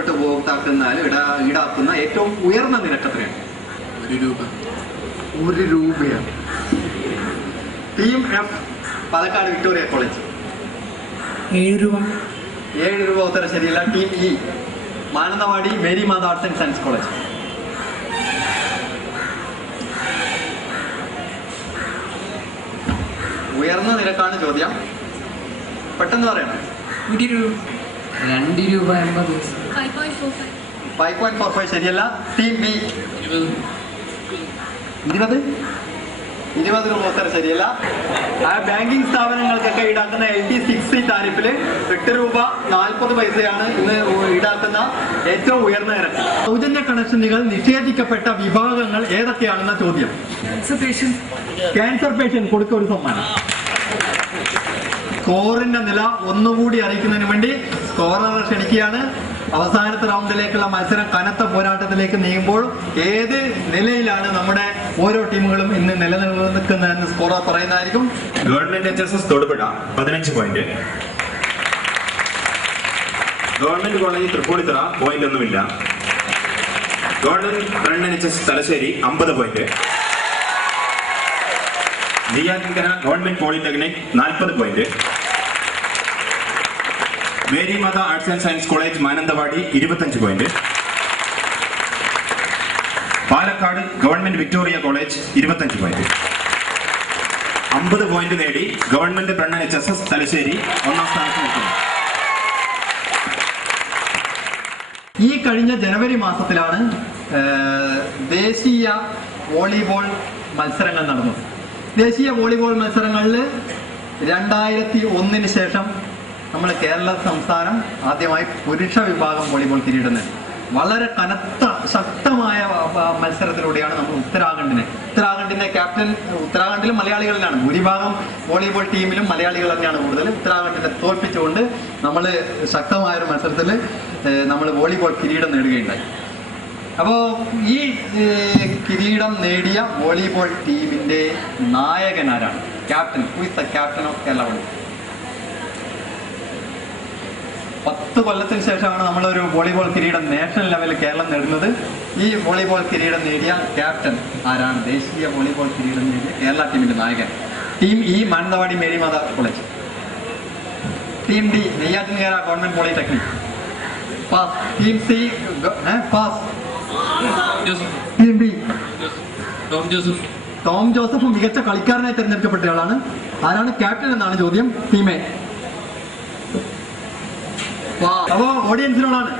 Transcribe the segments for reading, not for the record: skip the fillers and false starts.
ബന്ധപ്പെട്ട ഉപഭോക്താക്കൾ ഈടാക്കുന്ന ഏറ്റവും ഉയർന്ന നിരക്ക് എത്രയാണ്? 1 രൂപ. 1 രൂപയാണ്. Team F Palakkad Victoria college 7 രൂപ. 7 രൂപ ഉത്തരം ശരിയല്ല. Team E Mananthavady Mary Matha arts and science college. ഉയർന്ന നിരക്കാണ് ചോദ്യം, പെട്ടെന്ന് പറയണം. 2 രൂപ. 2 രൂപ 80. 5.45 ശരിയല്ല. ടീം ബി 20 രൂപ ഉത്തരം ശരിയല്ല. ആ ബാങ്കിങ് സ്ഥാപനങ്ങൾക്കൊക്കെ ഈടാക്കുന്ന LT6 താരിഫിൽ 8 രൂപ 40 പൈസയാണ് ഇന്ന് ഈടാക്കുന്ന ഏറ്റവും ഉയർന്ന നിരക്ക്. സൗജന്യ കണക്ഷനുകൾ നിഷേധിക്കപ്പെട്ട വിഭാഗങ്ങൾ ഏതൊക്കെയാണെന്ന ചോദ്യം. ക്യാൻസർ പേഷ്യന്റ് കൊടുക്ക ഒരു സമ്മാനം. സ്കോറിന്റെ നില ഒന്നുകൂടി അറിയിക്കുന്നതിന് വേണ്ടി സ്കോററെ ക്ഷണിക്കുകയാണ്. അവസാനത്തെ റൗണ്ടിലേക്കുള്ള മത്സരം കനത്ത പോരാട്ടത്തിലേക്ക് നീങ്ങുമ്പോൾ ഏത് നിലയിലാണ് നമ്മുടെ ഓരോ ടീമുകളും ഇന്ന് നിലനിൽക്കുന്നതെന്ന് സ്കോറർ പറയുന്നതായിരിക്കും. Government HSS Thodupuzha 15 point, government college Tripunithura point ഒന്നുമില്ല, government BRNNHS Thalassery 50 point, Neyyattinkara government polytechnic 40 point, Mary Matha arts and science college Mananthavady 25 point, Palakkad government Victoria college 25 point. 50 point നേടി ഗവൺമെന്റ് BRNNHS തലശ്ശേരി ഒന്നാം സ്ഥാനത്ത് നിൽക്കുന്നു. ഈ കഴിഞ്ഞ ജനുവരി മാസത്തിലാണ് ദേശീയ വോളിബോൾ മത്സരങ്ങൾ നടന്നത്. ദേശീയ വോളിബോൾ മത്സരങ്ങളിൽ 2001 ശേഷം നമ്മൾ കേരള സംസ്ഥാനം ആദ്യമായി പുരുഷ വിഭാഗം വോളിബോൾ കിരീടം നേടി. വളരെ കനത്ത ശക്തമായ മത്സരത്തിലൂടെയാണ് നമ്മൾ ഉത്തരാഖണ്ഡിന്റെ ക്യാപ്റ്റൻ ഉത്തരാഖണ്ഡിലും മലയാളികളിലാണ് ഭൂരിഭാഗം വോളിബോൾ ടീമിലും മലയാളികൾ തന്നെയാണ് കൂടുതൽ. ഉത്തരാഖണ്ഡിനെ തോൽപ്പിച്ചുകൊണ്ട് നമ്മൾ ശക്തമായൊരു മത്സരത്തിൽ നമ്മൾ വോളിബോൾ കിരീടം നേടുകയുണ്ടായി. അപ്പോൾ ഈ കിരീടം നേടിയ വോളിബോൾ ടീമിന്റെ നായകനാരാണ്? Captain. Who is the captain of Kerala volleyball? 10 കൊല്ലത്തിന് ശേഷമാണ് നമ്മളൊരു വോളിബോൾ കിരീടം നാഷണൽ ലെവലിൽ കേരളം നേടുന്നത്. ഈ വോളിബോൾ കിരീടം നേടിയ ക്യാപ്റ്റൻ ആരാണ്? ദേശീയ വോളിബോൾ കിരീടം നേടിയ കേരള ടീമിന്റെ നായകൻ. Team E Mananthavady Mary Matha college, team D Neyyattinkara government polytechnic pass, team C pass, team B Tom Joseph മികച്ച കളിക്കാരനായി തിരഞ്ഞെടുക്കപ്പെട്ടയാളാണ്. ആരാണ് ക്യാപ്റ്റൻ എന്നാണ് ചോദ്യം. Team A. അപ്പോ ഓഡിയൻസിനോടാണ്.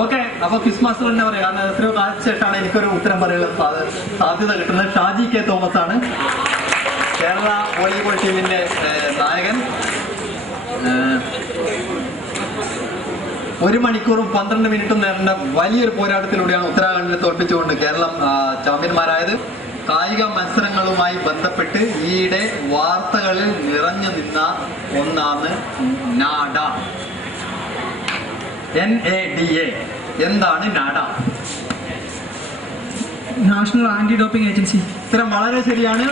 ഓക്കെ, അപ്പൊ ക്വിസ് മാസ്റ്റർ തന്നെ പറയാം. കാരണം എത്രയോ കാലത്തിന് ശേഷമാണ് എനിക്കൊരു ഉത്തരം പറയാനുള്ള സാധ്യത കിട്ടുന്നത്. ഷാജി കെ തോമസ് ആണ് കേരള വോളിബോൾ ടീമിന്റെ നായകൻ. 1 മണിക്കൂറും 12 മിനിറ്റും നേരിട്ട വലിയൊരു പോരാട്ടത്തിലൂടെയാണ് ഉത്തരാഖണ്ഡിനെ തോൽപ്പിച്ചുകൊണ്ട് കേരളം ചാമ്പ്യന്മാരായത്. കായിക മത്സരങ്ങളുമായി ബന്ധപ്പെട്ട് ഈയിടെ വാർത്തകളിൽ നിറഞ്ഞു നിന്ന ഒന്നാണ് നാഡ. NADA. എന്താണ് NADA? National anti doping agency. ഇത്തരം വളരെ ശരിയാണ്.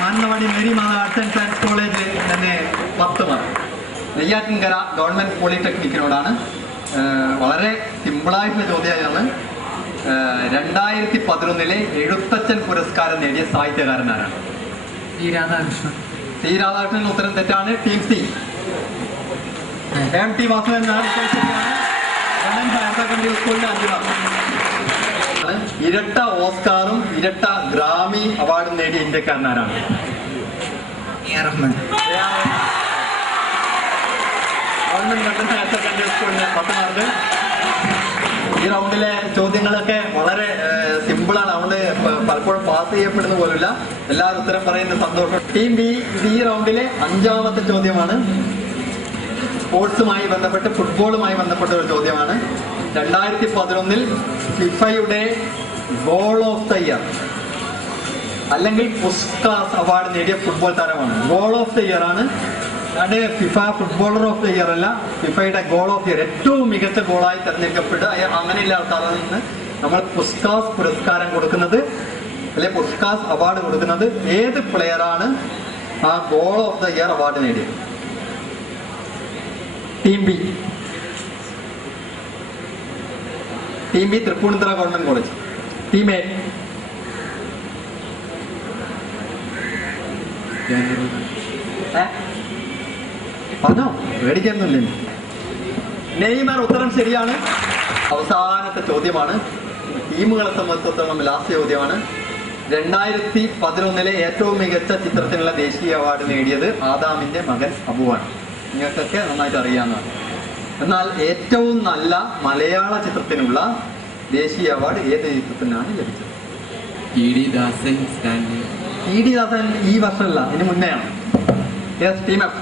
Mananthavady Mary Matha arts and science college തന്നെ 10 മാർക്ക്. നെയ്യാറ്റിൻകര ഗവൺമെന്റ് പോളിടെക്നിക്കിനോടാണ്. വളരെ സിമ്പിളായിട്ടുള്ള ചോദ്യമാണ്. 2011 എഴുത്തച്ഛൻ പുരസ്കാരം നേടിയ സാഹിത്യകാരനാരാണ്? സി രാധാകൃഷ്ണൻ. സി രാധാകൃഷ്ണൻ ഉത്തരം തെറ്റാണ്. Team C MT Vasudevan Nair. Higher secondary സ്കൂളിന്റെ 5 മാർക്ക്. ഇരട്ട ഓസ്കാറും ഇരട്ട ഗ്രാമി അവാർഡും നേടിയ ഇന്ത്യക്കാരനാരാണ്? ഗവൺമെന്റ് ഹയർ സെക്കൻഡറി സ്കൂളിന് 10 മാർക്ക്. ഈ റൗണ്ടിലെ ചോദ്യങ്ങളൊക്കെ വളരെ സിമ്പിളാണ്. അതുകൊണ്ട് പലപ്പോഴും പാസ് ചെയ്യപ്പെടുന്ന പോലുമില്ല. എല്ലാവരും ഉത്തരം പറയുന്ന സന്തോഷം. ടീം ബി ഈ റൗണ്ടിലെ 5ാമത്തെ ചോദ്യമാണ്. സ്പോർട്സുമായി ബന്ധപ്പെട്ട് ഫുട്ബോളുമായി ബന്ധപ്പെട്ട ഒരു ചോദ്യമാണ്. 2011 ഫിഫയുടെ ഗോൾ ഓഫ് ദ ഇയർ അല്ലെങ്കിൽ പുസ്കാസ് അവാർഡ് നേടിയ ഫുട്ബോൾ താരമാണ്. ഗോൾ ഓഫ് ദ ഇയർ ആണ്. അത് FIFA footballer of the year അല്ല. ഫിഫയുടെ ഗോൾ ഓഫ് ദ ഇയർ ഏറ്റവും മികച്ച ഗോളായി തെരഞ്ഞെടുക്കപ്പെട്ട് അങ്ങനെയുള്ള ആൾക്കാരിൽ നിന്ന് നമ്മൾ പുസ്കാസ് പുരസ്കാരം കൊടുക്കുന്നത് അല്ലെ പുസ്കാസ് അവാർഡ് കൊടുക്കുന്നത് ഏത് പ്ലെയറാണ് ആ goal of the year award നേടിയത്? Team B. Team B Tripunithura government college. Team A പറഞ്ഞോ, പേടിക്കാനൊന്നുമില്ല. നെയ്മർ ഉത്തരം ശരിയാണ്. അവസാനത്തെ ചോദ്യമാണ്, ടീമുകളെ സംബന്ധിച്ചിടത്തോളം ലാസ്റ്റ് ചോദ്യമാണ്. 2011 ഏറ്റവും മികച്ച ചിത്രത്തിനുള്ള ദേശീയ അവാർഡ് നേടിയത് ആദാമിന്റെ മകൻ അബുവാണ്. നിങ്ങൾക്കൊക്കെ നന്നായിട്ട് അറിയാവുന്നതാണ്. എന്നാൽ ഏറ്റവും നല്ല മലയാള ചിത്രത്തിനുള്ള ദേശീയ അവാർഡ് ഏത് ചിത്രത്തിനാണ് ലഭിച്ചത്? ഇ.ഡി. ദാസൻ സ്റ്റാൻലി. ഇ.ഡി. ദാസൻ ഈ വർഷമല്ല, ഇതിന് മുന്നെയാണ്. ടീം എഫ്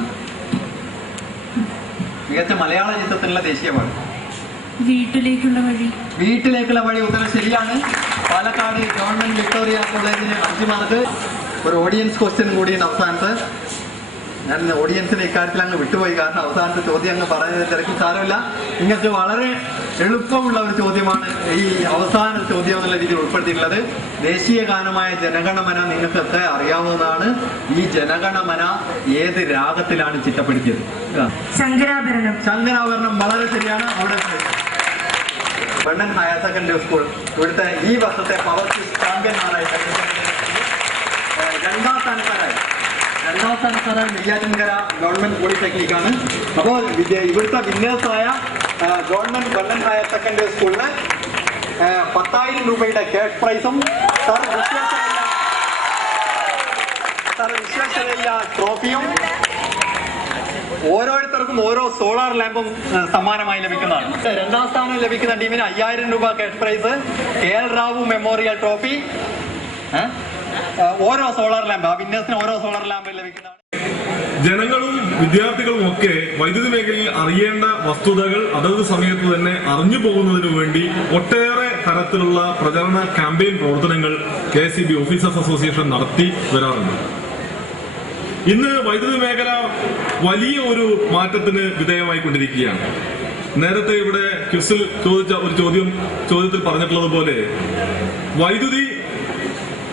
മികച്ച മലയാള ചിത്രത്തിനുള്ള ദേശീയ അവാർഡ്. വീട്ടിലേക്കുള്ള വഴി. വീട്ടിലേക്കുള്ള വഴി ഉത്തരം ശരിയാണ്. പാലക്കാട് ഗവൺമെന്റ് വിക്ടോറിയ കോളേജിന് 5 മാർക്ക്. ഒരു ഓഡിയൻസ് ക്വസ്റ്റ്യൻ കൂടിയാണ് അവസാനത്തെ. ഞാൻ ഓഡിയൻസിനെ ഇക്കാര്യത്തിൽ അങ്ങ് വിട്ടുപോയി, കാരണം അവസാനത്തെ ചോദ്യം അങ്ങ് പറയുന്നത് തിരക്കി സാരമില്ല. നിങ്ങൾക്ക് വളരെ എളുപ്പമുള്ള ഒരു ചോദ്യമാണ് ഈ അവസാന ചോദ്യം എന്നുള്ള രീതിയിൽ ഉൾപ്പെടുത്തിയിട്ടുള്ളത്. ദേശീയ ഗാനമായ ജനഗണമന നിങ്ങൾക്കൊക്കെ അറിയാവുന്നതാണ്. ഈ ജനഗണമന ഏത് രാഗത്തിലാണ് ചിട്ടപ്പെടുത്തിയത്? ശങ്കരാഭരണം. ശങ്കരാഭരണം വളരെ ശരിയാണ്. അവിടെ ബണ്ണൻ ഹയർ സെക്കൻഡറി സ്കൂൾ ഇവിടുത്തെ ഈ വർഷത്തെ പവർ ക്വിസ് ചാമ്പ്യന്മാരായി രണ്ടാം സ്ഥാനക്കാരായി നെയ്യാറ്റിൻകര ഗവൺമെന്റ് പോളിടെക്നിക്കാണ്. അപ്പോൾ ഇവിടുത്തെ വിന്നേഴ്സായ ഗവൺമെന്റ് ബണ്ണൻ ഹയർ സെക്കൻഡറി സ്കൂളിന് 10,000 രൂപയുടെ ക്യാഷ് പ്രൈസും വിശ്വേശ്വരയ്യ ട്രോഫിയും ഓരോരുത്തർക്കും ഓരോ സോളാർ ലാമ്പും സമ്മാനമായി ലഭിക്കുന്നതാണ്. 2ാം സ്ഥാനം ലഭിക്കുന്ന ടീമിന് 5,000 രൂപ cash prize, KL Rao memorial trophy, ഓരോ സോളാർ ലാമ്പ്, ആ വിന്നേഴ്സിന് ഓരോ സോളാർ ലാമ്പ് ലഭിക്കുന്നതാണ്. ജനങ്ങളും വിദ്യാർത്ഥികളും ഒക്കെ വൈദ്യുതി മേഖലയിൽ അറിയേണ്ട വസ്തുതകൾ അതത് സമയത്ത് തന്നെ അറിഞ്ഞു പോകുന്നതിനു വേണ്ടി ഒട്ടേറെ തരത്തിലുള്ള പ്രചരണ ക്യാമ്പയിൻ പ്രവർത്തനങ്ങൾ KSEB ഓഫീസേഴ്സ് അസോസിയേഷൻ നടത്തി വരാറുണ്ട്. ഇന്ന് വൈദ്യുതി മേഖല വലിയ ഒരു മാറ്റത്തിന് വിധേയമായിക്കൊണ്ടിരിക്കുകയാണ്. നേരത്തെ ഇവിടെ ക്വിസിൽ ചോദിച്ച ഒരു ചോദ്യത്തിൽ പറഞ്ഞിട്ടുള്ളത് പോലെ വൈദ്യുതി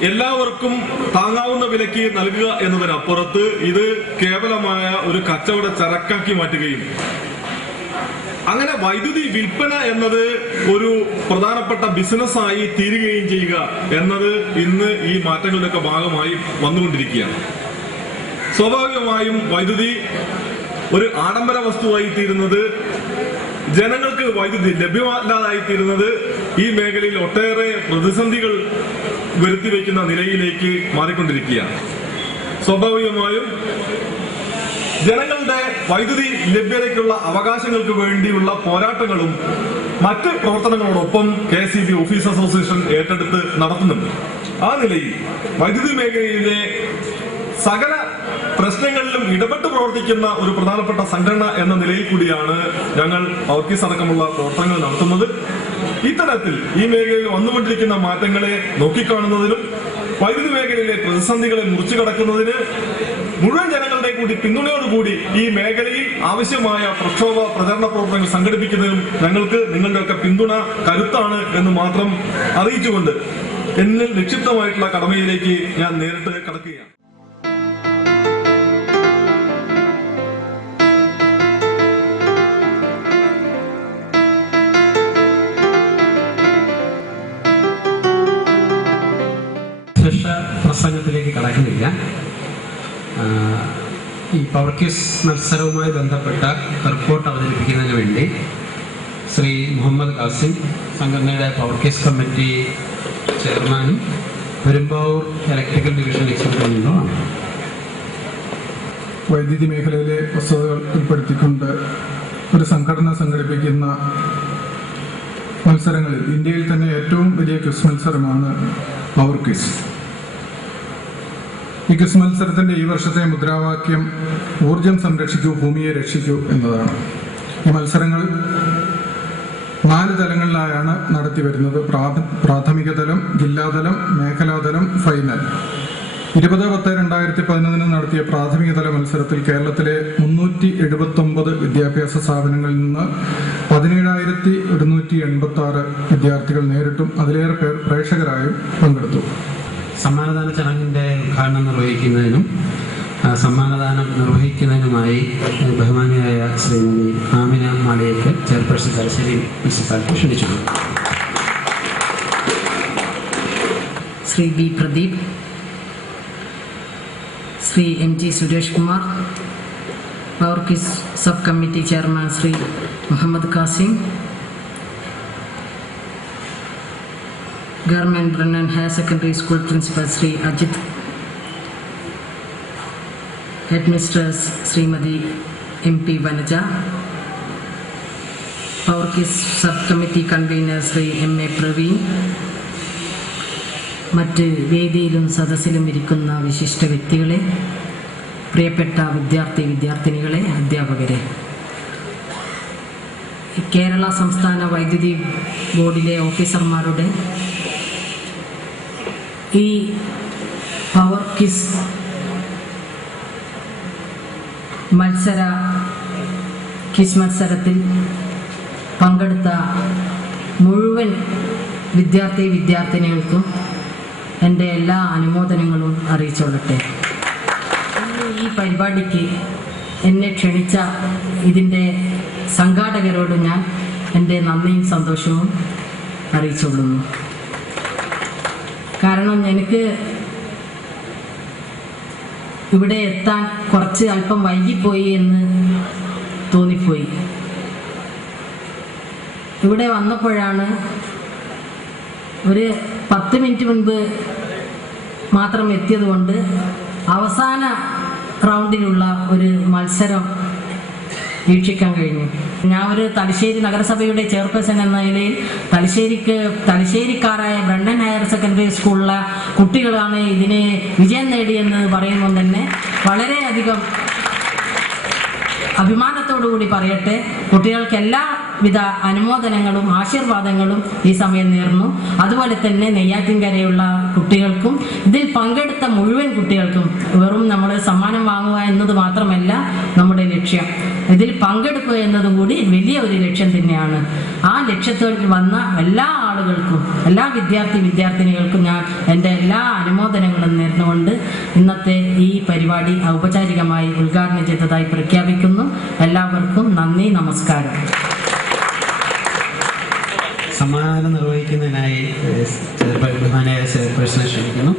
എല്ലാവർക്കും താങ്ങാവുന്ന വിലയ്ക്ക് നൽകുക എന്നതിനപ്പുറത്ത് ഇത് കേവലമായ ഒരു കച്ചവട ചരക്കാക്കി മാറ്റുകയും അങ്ങനെ വൈദ്യുതി വിൽപ്പന എന്നത് ഒരു പ്രധാനപ്പെട്ട ബിസിനസ്സായി തീരുകയും ചെയ്യുക എന്നത് ഇന്ന് ഈ മാറ്റങ്ങളുടെയൊക്കെ ഭാഗമായി വന്നുകൊണ്ടിരിക്കുകയാണ്. സ്വാഭാവികമായും വൈദ്യുതി ഒരു ആഡംബര വസ്തുവായി തീരുന്നത്, ജനങ്ങൾക്ക് വൈദ്യുതി ലഭ്യമല്ലാതായിത്തീരുന്നത് ഈ മേഖലയിൽ ഒട്ടേറെ പ്രതിസന്ധികൾ വരുത്തിവെക്കുന്ന നിലയിലേക്ക് മാറിക്കൊണ്ടിരിക്കുകയാണ്. സ്വാഭാവികമായും ജനങ്ങളുടെ വൈദ്യുതി ലഭ്യതയ്ക്കുള്ള അവകാശങ്ങൾക്ക് വേണ്ടിയുള്ള പോരാട്ടങ്ങളും മറ്റ് പ്രവർത്തനങ്ങളോടൊപ്പം KSEB ഓഫീസ് അസോസിയേഷൻ ഏറ്റെടുത്ത് നടത്തുന്നുണ്ട്. ആ നിലയിൽ വൈദ്യുതി മേഖലയിലെ സകല പ്രശ്നങ്ങളിലും ഇടപെട്ട് പ്രവർത്തിക്കുന്ന ഒരു പ്രധാനപ്പെട്ട സംഘടന എന്ന നിലയിൽ കൂടിയാണ് ഞങ്ങൾ പവർക്കീസ് അടക്കമുള്ള പ്രവർത്തനങ്ങൾ നടത്തുന്നത്. ഇത്തരത്തിൽ ഈ മേഖലയിൽ വന്നുകൊണ്ടിരിക്കുന്ന മാറ്റങ്ങളെ നോക്കിക്കാണുന്നതിനും വൈദ്യുതി മേഖലയിലെ പ്രതിസന്ധികളെ മുറിച്ചു കടക്കുന്നതിന് മുഴുവൻ ജനങ്ങളുടെ കൂടി പിന്തുണയോടുകൂടി ഈ മേഖലയിൽ ആവശ്യമായ പ്രക്ഷോഭ പ്രചരണ പ്രവർത്തനങ്ങൾ സംഘടിപ്പിക്കുന്നതിനും ഞങ്ങൾക്ക് നിങ്ങളുടെയൊക്കെ പിന്തുണ കരുത്താണ് എന്ന് മാത്രം അറിയിച്ചുകൊണ്ട് എന്നിൽ നിക്ഷിപ്തമായിട്ടുള്ള കടമയിലേക്ക് ഞാൻ നേരിട്ട് കടക്കുകയാണ്. പ്രസംഗത്തിലേക്ക് കടക്കുന്നില്ല. ഈ പവർ ക്വിസ് മത്സരവുമായി ബന്ധപ്പെട്ട റിപ്പോർട്ട് അവതരിപ്പിക്കുന്നതിന് വേണ്ടി ശ്രീ മുഹമ്മദ് ഖാസിം, സംഘടനയുടെ പവർ ക്വിസ് കമ്മിറ്റി ചെയർമാനും പെരുമ്പാവൂർ ഇലക്ട്രിക്കൽ ഡിവിഷൻ എക്സിക്യൂട്ടീവുമാണ്. വൈദ്യുതി മേഖലയിലെ വസ്തുതകൾ ഉൾപ്പെടുത്തിക്കൊണ്ട് ഒരു സംഘടന സംഘടിപ്പിക്കുന്ന മത്സരങ്ങളിൽ ഇന്ത്യയിൽ തന്നെ ഏറ്റവും വലിയ ക്വിസ് മത്സരമാണ് പവർ ക്വിസ്. ഈ ക്വിസ് മത്സരത്തിന്റെ ഈ വർഷത്തെ മുദ്രാവാക്യം ഊർജം സംരക്ഷിക്കൂ, ഭൂമിയെ രക്ഷിക്കൂ എന്നതാണ്. ഈ മത്സരങ്ങൾ 4 തലങ്ങളിലായാണ് നടത്തി വരുന്നത്. പ്രാഥമിക തലം, ജില്ലാതലം, മേഖലാതലം, ഫൈനൽ. 20/10/2011 നടത്തിയ പ്രാഥമിക തല മത്സരത്തിൽ കേരളത്തിലെ 379 വിദ്യാഭ്യാസ സ്ഥാപനങ്ങളിൽ നിന്ന് 17,186 വിദ്യാർത്ഥികൾ നേരിട്ടും അതിലേറെ പേർ പ്രേക്ഷകരായും പങ്കെടുത്തു. സമ്മാനദാന ചടങ്ങിന്റെ ഉദ്ഘാടനം നിർവഹിക്കുന്നതിനും സമ്മാനദാനം നിർവഹിക്കുന്നതിനുമായി ബഹുമാനിയായ ശ്രീമതി ആമിന മാളിയേക്ക് ചെയർപേഴ്സൺ തലശ്ശേരി മുനിസിപ്പാലിറ്റി ക്ഷണിച്ചിട്ടുണ്ട്. Shri B Pradeep, Shri M G Suresh Kumar, power quiz sub committee chairman Shri Muhammad Kasim, government Brennen higher secondary school principal Shri Ajith, head mistress Shrimati M P Vanaja, power quiz sub committee convener Shri M A Praveen, മറ്റ് വേദിയിലും സദസ്സിലും ഇരിക്കുന്ന വിശിഷ്ട വ്യക്തികളെ, പ്രിയപ്പെട്ട വിദ്യാർത്ഥിനികളെ, അധ്യാപകരെ, കേരള സംസ്ഥാന വൈദ്യുതി ബോർഡിലെ ഓഫീസർമാരുടെ ഈ പവർ ക്വിസ് മത്സരത്തിൽ പങ്കെടുത്ത മുഴുവൻ വിദ്യാർത്ഥിനികൾക്കും എൻ്റെ എല്ലാ അനുമോദനങ്ങളും അറിയിച്ചുകൊള്ളട്ടെ. ഈ പരിപാടിക്ക് എന്നെ ക്ഷണിച്ച ഇതിൻ്റെ സംഘാടകരോട് ഞാൻ എൻ്റെ നന്ദിയും സന്തോഷവും അറിയിച്ചുകൊള്ളുന്നു. കാരണം എനിക്ക് ഇവിടെ എത്താൻ കുറച്ച് അല്പം വൈകിപ്പോയി എന്ന് തോന്നിപ്പോയി. ഇവിടെ വന്നപ്പോഴാണ് ഒരു 10 മിനിറ്റ് മുൻപ് മാത്രം എത്തിയതുകൊണ്ട് അവസാന റൗണ്ടിലുള്ള ഒരു മത്സരം വീക്ഷിക്കാൻ കഴിഞ്ഞു. ഞാൻ ഒരു തലശ്ശേരി നഗരസഭയുടെ ചെയർപേഴ്സൺ എന്ന നിലയിൽ തലശ്ശേരിക്കാരായ ബ്രണ്ണൻ ഹയർ സെക്കൻഡറി സ്കൂളിലെ കുട്ടികളാണ് ഇതിന് വിജയം നേടിയെന്ന് പറയുമ്പോൾ തന്നെ വളരെയധികം അഭിമാനത്തോടുകൂടി പറയട്ടെ. കുട്ടികൾക്ക് എല്ലാവിധ അനുമോദനങ്ങളും ആശീർവാദങ്ങളും ഈ സമയം നേർന്നു. അതുപോലെ തന്നെ നെയ്യാറ്റിൻകരയുള്ള കുട്ടികൾക്കും ഇതിൽ പങ്കെടുത്ത മുഴുവൻ കുട്ടികൾക്കും വെറും നമ്മൾ സമ്മാനം വാങ്ങുക എന്നത് മാത്രമല്ല നമ്മുടെ ലക്ഷ്യം, ഇതിൽ പങ്കെടുക്കുക എന്നതും കൂടി വലിയ ഒരു ലക്ഷ്യം തന്നെയാണ്. ആ ലക്ഷ്യത്തിൽ വന്ന എല്ലാ ആളുകൾക്കും, എല്ലാ വിദ്യാർത്ഥിനികൾക്കും ഞാൻ എൻ്റെ എല്ലാ അനുമോദനങ്ങളും നേർന്നുകൊണ്ട് ഇന്നത്തെ ഈ പരിപാടി ഔപചാരികമായി ഉദ്ഘാടനം ചെയ്തതായി പ്രഖ്യാപിക്കുന്നു. എല്ലാവർക്കും നന്ദി, നമസ്കാരം. സമ്മാനം നിർവഹിക്കുന്നതിനായി ബഹുമാനായ ചെയർപേഴ്സണെ ക്ഷണിക്കുന്നു.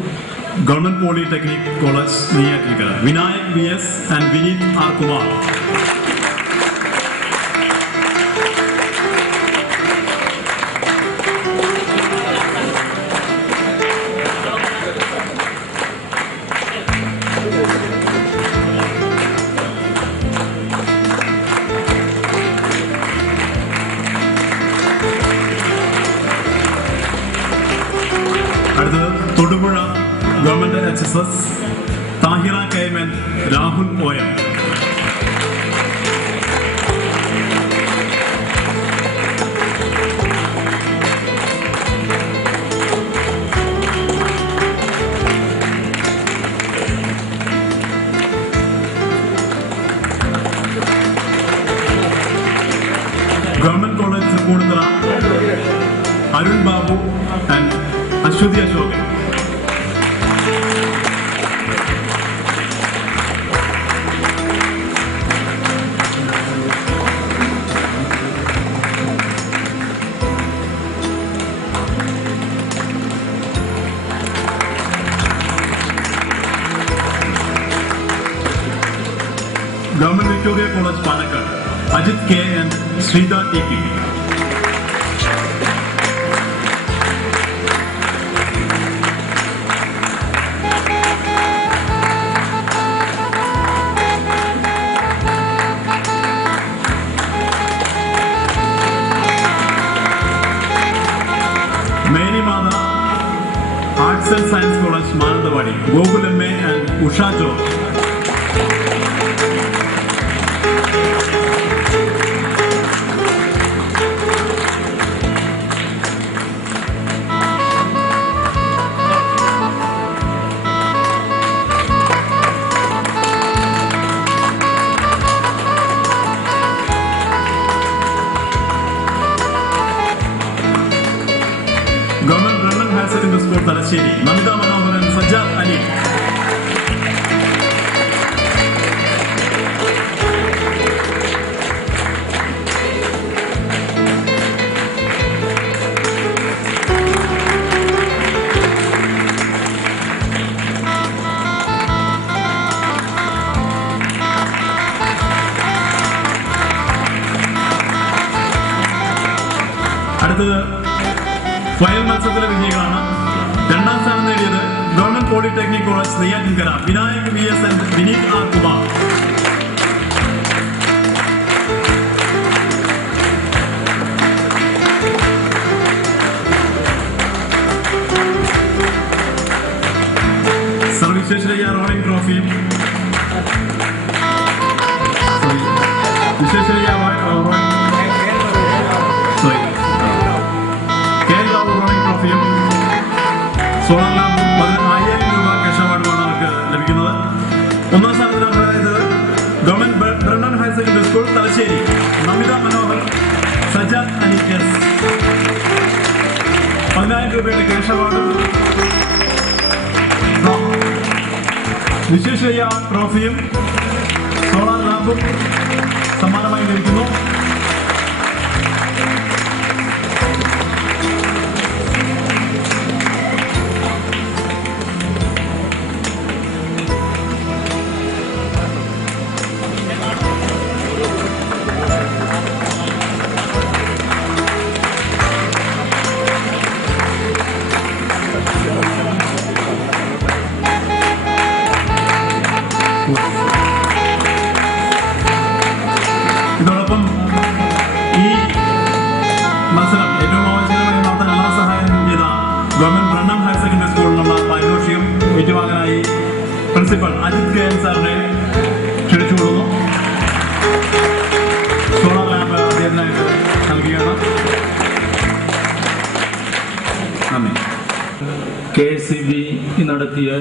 Government polytechnic college Neyyattinkara, Vinayak VS and Vineeth R. Kumar. അടുത്തത് Thodupuzha government HSS Thahira KMN, Rahul OM. Government college Tripunithura Arun Babu and Aswathi Asokan. Government Victoria college Palakkad Ajith K and Sreedha TP. Marymatha arts and science college Mananthavady Gokul MA and Usha George. Government Brennen higher secondary school Thalassery Namitha Manoharan, Sajjad Ali. അടുത്തത് ഫയൽ മത്സരത്തിലെ വിജയികളാണ്. രണ്ടാം സ്ഥാനം നേടിയത് government polytechnic college Neyyattinkara Vinayak VS and Vineeth R Kumar. സർവീശ്വരയ്യ rolling ട്രോഫിയും Visvesvaraya rolling ട്രോഫിയും സോളാർ ലാമ്പും 10,000 രൂപ ക്യാഷ് അവാർഡുമാണ് അവർക്ക് ലഭിക്കുന്നത്. ഒന്നാം സ്ഥാനത്തിനാണ് അതായത് government Brennen higher secondary school Thalassery Namitha Manohar Sajad Ali S 10,000 രൂപയുടെ ക്യാഷ് അവാർഡും വിശ്വേശ്വരയ്യ ട്രോഫിയും സോളാർ ലാമ്പും സമ്മാനമായി ലഭിക്കുന്നു. ഇതോടൊപ്പം ഈ മത്സരം ഏറ്റവും ആവശ്യകരമായി നടത്താൻ എല്ലാ സഹായം ചെയ്ത ഗവൺമെന്റ് ബ്രണ്ണൻ ഹയർ സെക്കൻഡറി സ്കൂളിനുള്ള പാരിതോഷികം ഏറ്റുവാങ്ങാനായി പ്രിൻസിപ്പൽ അജിത് KM സാറിനെ ക്ഷണിച്ചുകൊള്ളുന്നു. സോളാർ ലാമ്പ് അദ്ദേഹത്തിനായിട്ട് നൽകുകയാണ്. നന്ദി. KSCB നടത്തിയ